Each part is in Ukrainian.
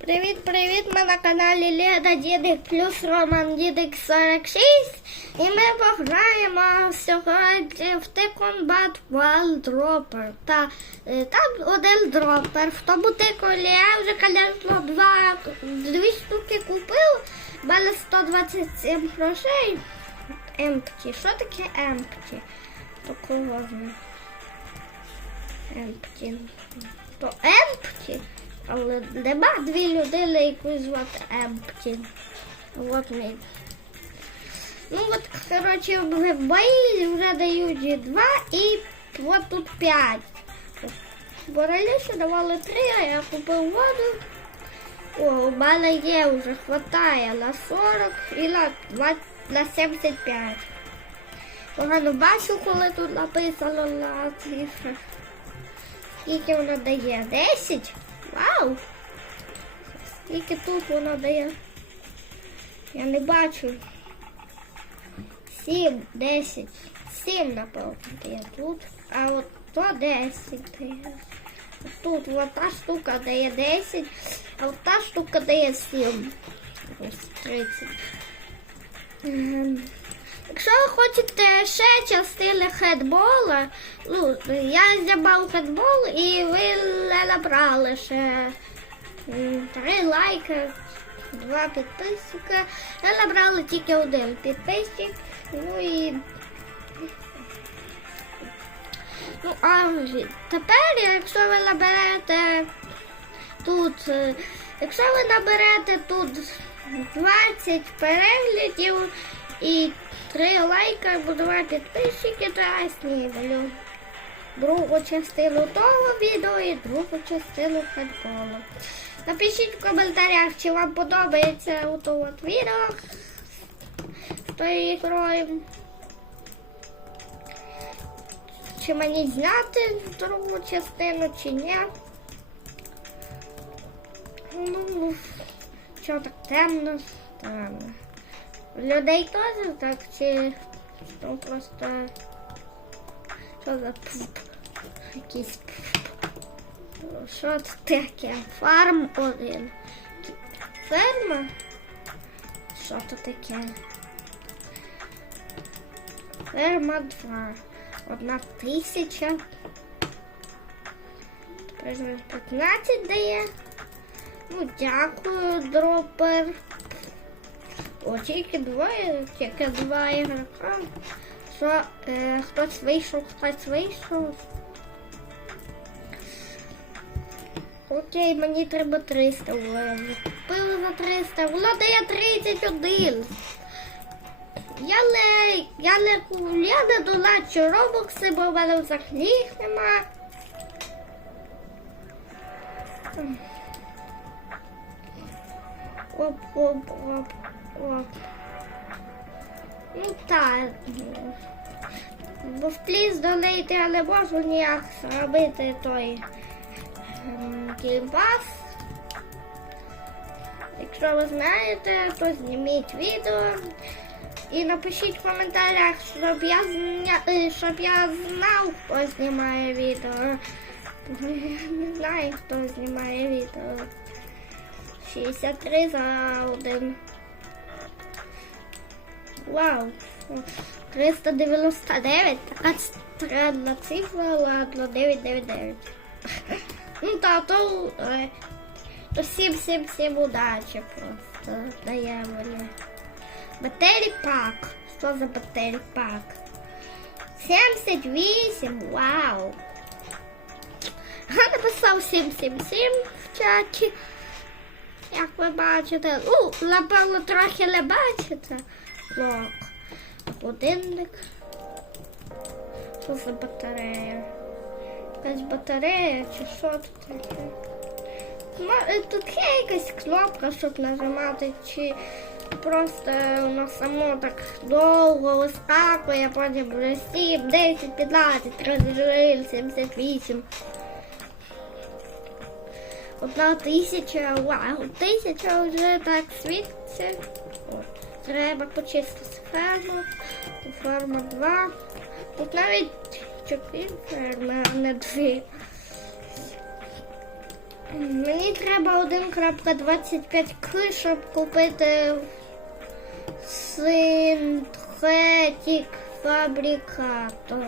Привіт-привіт! Ми на каналі Леда Дідик плюс Роман Дідик 46. І ми пограємо сьогодні в Тиконбат Wild Dropper. Та е, там один дропер. В тому тиколі я вже конечно, два дві штуки купив. У мене 127 грошей. Empty. Що таке empty? Такого. Empty. То empty, але нема дві людини, яку звати empty. От ми. Ну от, коротше, в бої вже дають два і от тут п'ять. Бо раніше давали три, а я купив воду. О, у мене є вже хватає на 40 і на, 20, на 75. Погано бачу, коли тут написано на цифрах. Скільки воно дає? 10? Вау! Скільки тут воно дає? Я не бачу. 7, 10. 7, напевно, дає тут. А от то 10 дає. Тут от та штука дає 10, а от та штука дає 7. Ось 30. Якщо ви хочете ще частини хедбола, ну, я знімав хедбол і ви не набрали ще три лайки, два підписника. Я набрала тільки один підписник. Ну і. Ну, а тепер, якщо ви наберете тут, е, якщо ви наберете тут 20 переглядів і 3 лайка, або 2 підписчики, я знімлю другу частину того відео і другу частину футболу. Напишіть в коментарях, чи вам подобається ото от відео з тою ігрою. Чи мені зняти другу частину, чи ні. Ну, що так темно, темно. Людей теж так, чи ну, просто що за пф, якийсь пф. Що це таке? Фарм один. Ферма? Що це таке? Ферма 2. Одна тисяча. Тепер 15 дає. Ну, дякую, дропер. О, тільки двоє, тільки два ігрока. Що е, хтось вийшов, хтось вийшов. Окей, мені треба 300 влезти. Купили за 300, воно дає 31. Я не, я не, я не доначу робокси, бо в мене взагалі їх нема. Оп, оп. Ну так. Бо в пліс долейти я не можу ніяк зробити той ем, геймпас. Якщо ви знаєте, то зніміть відео і напишіть в коментарях, щоб я зня... е, щоб я знав, хто знімає відео. Я не знаю, хто знімає відео. 63 за один. Вау. 399. Така странна цифра, ладно, 999. Ну та то, е, то 777 удачі просто дає мені. Батерій пак. Що за батерій пак? 78, вау. Я написав 777 в чаті. Як ви бачите, ну, напевно, трохи не бачите. Лок. Будинник. Що за батарея? Якась батарея чи що тут таке? Е, Тут є якась кнопка, щоб нажимати, чи просто воно само так довго вискакує, потім вже 7, 10, 15, 31, 78. Одна тисяча, вау, тисяча вже так світиться. Треба почистити ферму. Ферма 2. Тут навіть чотири ферми, а не дві. Мені треба 1.25 к, щоб купити синтетик фабрикатор.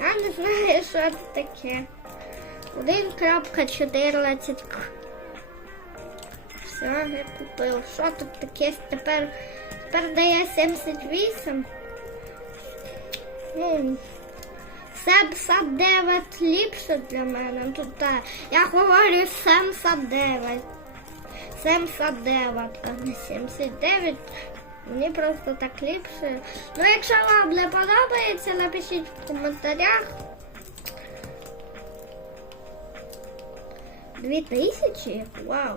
Я не знаю, що це таке. 1.14 к. Все, я купив. Що тут таке? Тепер, тепер дає 78. Ну, 79 ліпше для мене. Тут так. Я говорю 79. 79, а не 79. Мені просто так ліпше. Ну, якщо вам не подобається, напишіть в коментарях. Дві тисячі? Вау.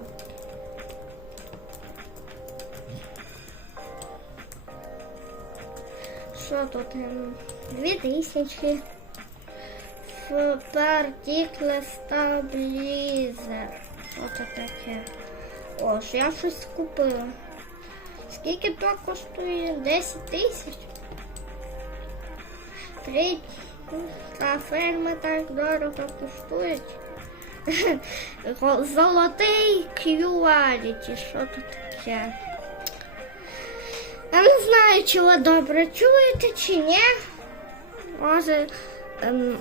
Що тут? ем, Дві тисячі. Стаблізер. Що це таке? О, ж я щось купила. Скільки то коштує? 10 тисяч? Три та так дорого коштують. Золотий QRity, що тут таке? Я не знаю, чи ви добре чуєте, чи ні. Може, ем,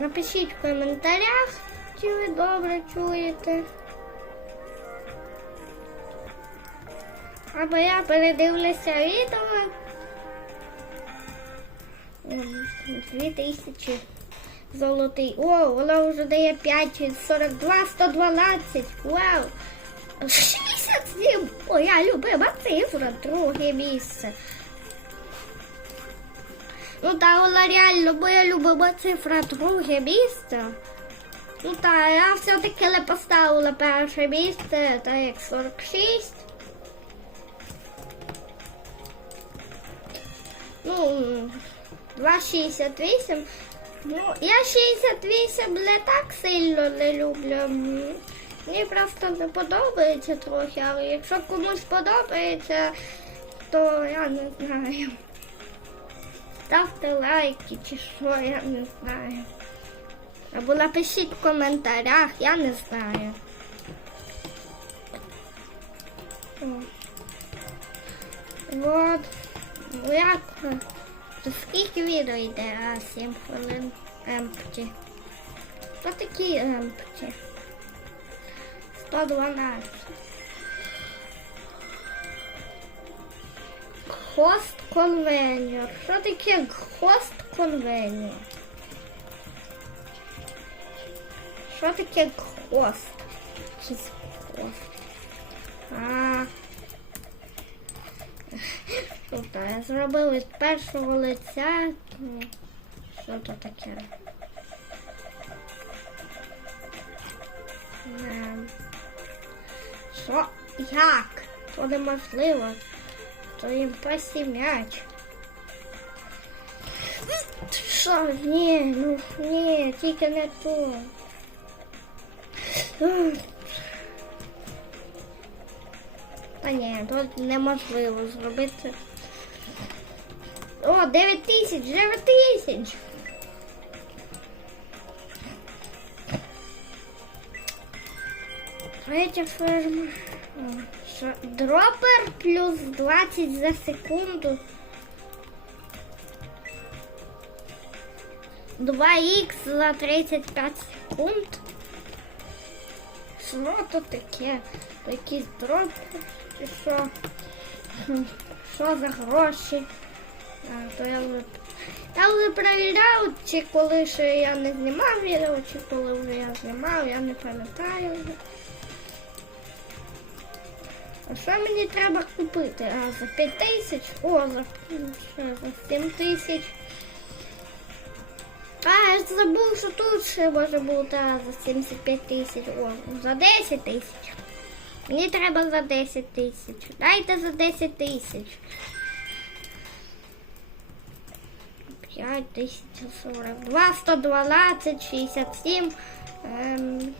напишіть в коментарях, чи ви добре чуєте. Або я передивлюся відео. Ем, Дві тисячі золотий. О, вона вже дає 5, 42, 112. Вау! 67! Моя любима цифра, друге місце. Ну та вона реально моя любима цифра, друге місце. Ну та я все-таки не поставила перше місце, так як 46. Ну, 2,68. Ну, я 68 не так сильно не люблю. Мені просто не подобається трохи, але якщо комусь подобається, то я не знаю. Ставте лайки чи що, я не знаю. Або напишіть в коментарях, я не знаю. О. Вот. Ну як? Скільки відео йде? А, 7 хвилин емпті. Що такі емпті? 112. Хост конвенер. Що таке хост конвенер? Що таке хост? Якийсь хост. А. Тут я зробив від першого лиця. Ну, Що то таке? Ем, Що? Як? То неможливо. То їм м'яч. Що? Ні, ну ні, тільки не то. Та ні, тут неможливо зробити. О, 9 тисяч, 9 тисяч. Третя ферма. Дропер плюс 20 за секунду. 2х за 35 секунд. Що то таке? Якийсь дроп що? Що за гроші? А, то я вже, я вже перевіряв, чи коли ще я не знімав відео, чи коли вже я знімав, я не пам'ятаю. А що мені треба купити? А, за 5 тисяч? О, за, за 7 тисяч. А, я забув, що тут ще може бути а, за 75 тисяч. О, за 10 тисяч. Мені треба за 10 тисяч. Дайте за 10 тисяч. 5 тисяч 42, 112, 67. Ем,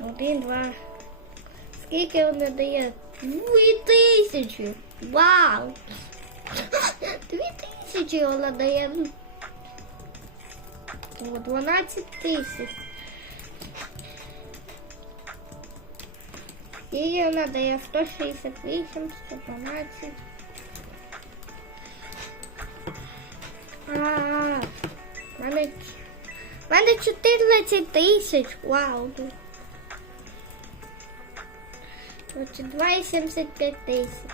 1, 2. Скільки вони дає? 2 тисячі. Вау! 2 тисячі вона дає. О, 12 тисяч. Її вона дає 168, 112. А, в мене, в мене 14 тисяч. Вау. Короче, 2,75 тисяч.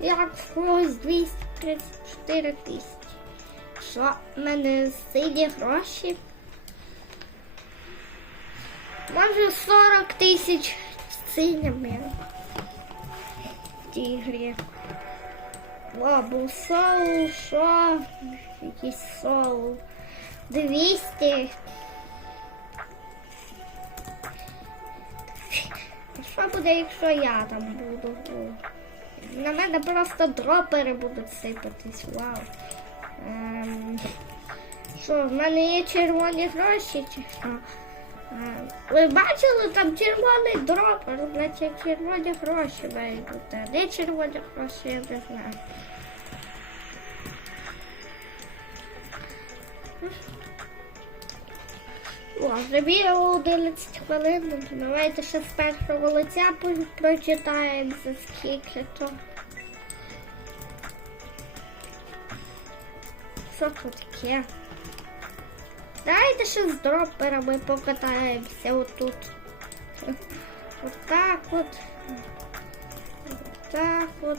Як в когось 234 тисячі. Що в мене сині гроші? Може 40 тисяч з синіми в тій грі. О, був соул, що? Якийсь соул. 200. Що буде, якщо я там буду? На мене просто дропери будуть сипатись. Вау. Ем, що, в мене є червоні гроші чи що? Ем, Ви бачили там червоний дропер, значить червоні гроші бути. Де червоні гроші, я не знаю. О, вже відео 11 хвилин. Давайте ще з першого лиця прочитаємо за скільки то. Що тут таке? Давайте ще з дроперами покатаємося отут. Отак от. Отак от.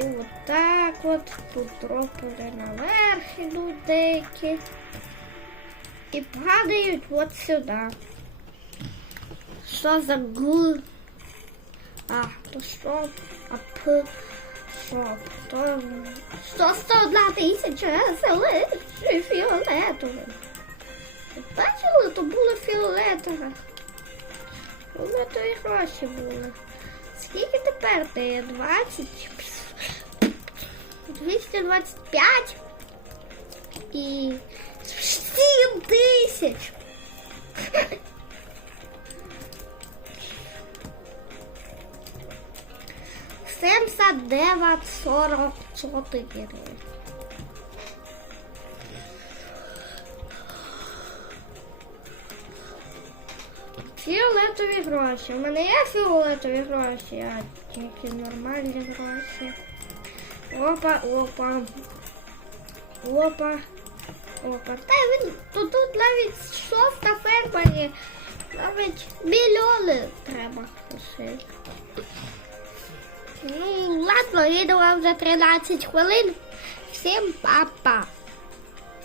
І отак от. Тут дропери наверх ідуть деякі. І падають от сюди. Що за г? А, то що? А п. Що? То... Що 101 тисяча зелений фіолетовий. Бачили, то було фіолетове. Фіолетові гроші були. Скільки тепер дає? 20? 225? І 7 тисяч. Семдесят дев'ять сорок. Фіолетові гроші. У мене є фіолетові гроші, а тільки нормальні гроші. Опа, опа. Опа. Та він то тут навіть шоста ферма є. Навіть мільйони треба грошей. Ну, ладно, відео вже 13 хвилин. Всім па-па.